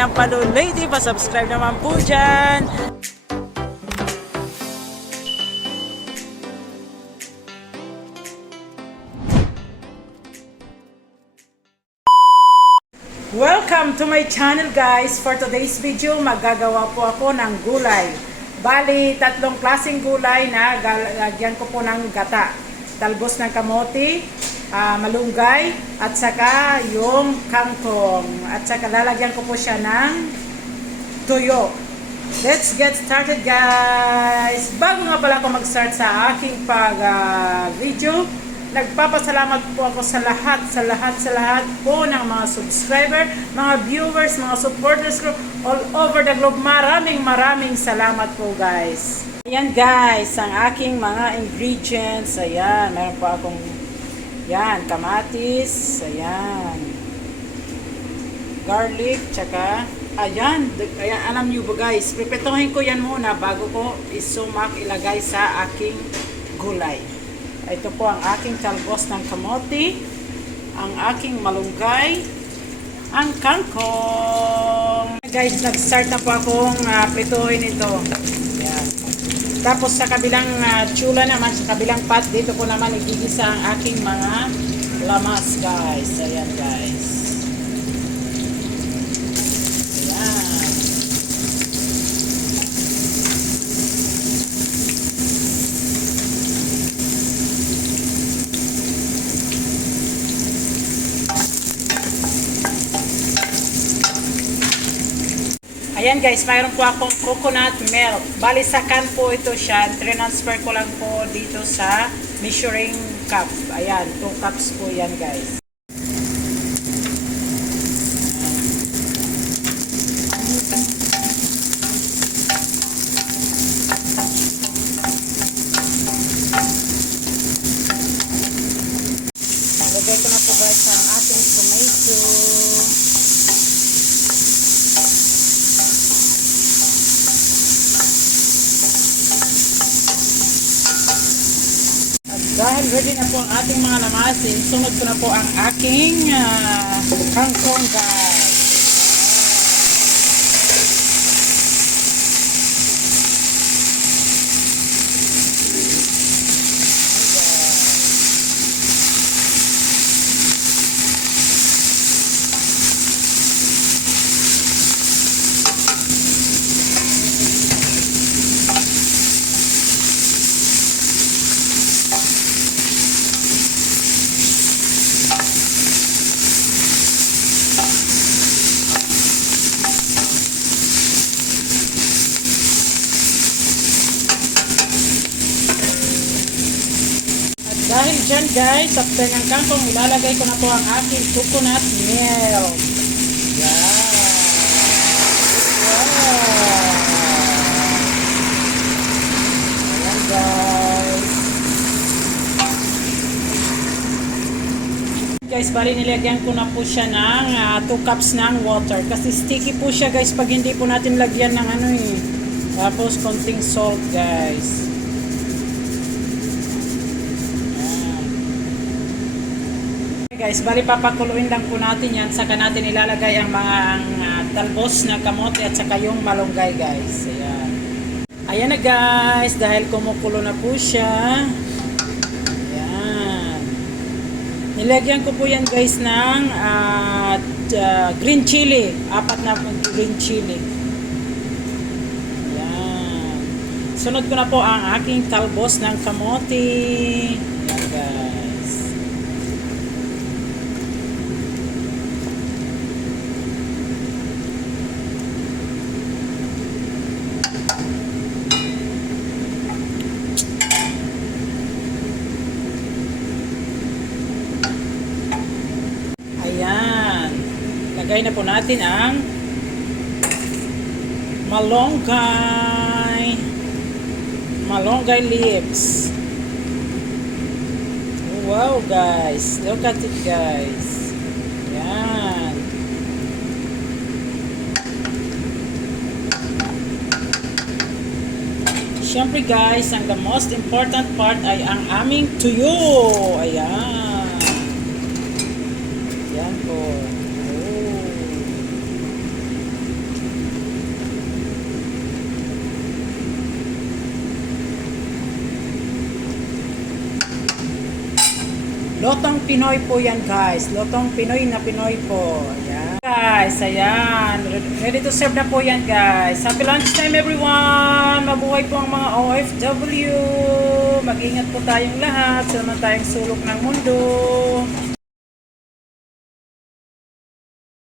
ng Pano Lady. Pa-subscribe naman po dyan. Welcome to my channel guys. For today's video, magagawa po ako ng gulay. Bali, tatlong klaseng gulay na lagyan ko po ng gata. Talbos ng kamote, malunggay, at saka yung kangkong. At saka lalagyan ko po siya ng tuyo. Let's get started guys! Bago nga pala ako mag-start sa aking video, nagpapasalamat po ako sa lahat po ng mga subscriber, mga viewers, mga supporters ko all over the globe. Maraming salamat po guys. Ayan guys, ang aking mga ingredients. Ayan, meron po akong yan, kamatis, ayan, garlic, tsaka ayan, alam nyo ba guys, prepetohin ko yan muna bago ko isumak ilagay sa aking gulay. Ito po ang aking talbos ng kamote, ang aking malunggay, ang kangkong. Guys, nag-start na po akong prituhin ito. Ayan. Tapos sa kabilang tsula naman, sa kabilang pot, dito ko naman igigisa ang aking mga lamas guys. Ayan guys. Ayan. Ayan guys, mayroon po akong coconut milk. Bali sa can po ito siya. Transfer ko lang po dito sa measuring cup. Ayan, 2 cups po yan guys. Lagay ko na po guys ang ating tomato. Dahil ready na po ang ating mga lamasin, sunod ko na po ang aking kangkong guys. Dahil dyan guys, after ng kangkong, ilalagay ko na po ang aking coconut milk. Yan. Ayan guys. Guys, bali nilagyan ko na po siya ng 2 cups ng water. Kasi sticky po siya guys pag hindi po natin lagyan ng ano eh. Tapos konting salt guys. Guys, bali papakuluin lang po natin yan, saka natin ilalagay ang mga talbos na kamote at saka yung malunggay guys. Ayan. Ayan na guys, dahil kumukulo na po siya. Ayan. Nilagyan ko po yan guys ng green chili. 4 na green chili. Ayan. Sunod ko na po ang aking talbos ng kamote. Ayan guys. Lagay na po natin ang malunggay leaves. Wow guys, look at it guys. Yan. Siyempre guys, ang the most important part ay ang aming tuyo. Ayan. Yan po. Lotong Pinoy po yan guys. Lotong Pinoy na Pinoy po. Ayan. Guys, ayan. Ready to serve na po yan guys. Happy lunchtime everyone. Mabuhay po ang mga OFW. Mag-ingat po tayong lahat. Sa naman tayong sulok ng mundo.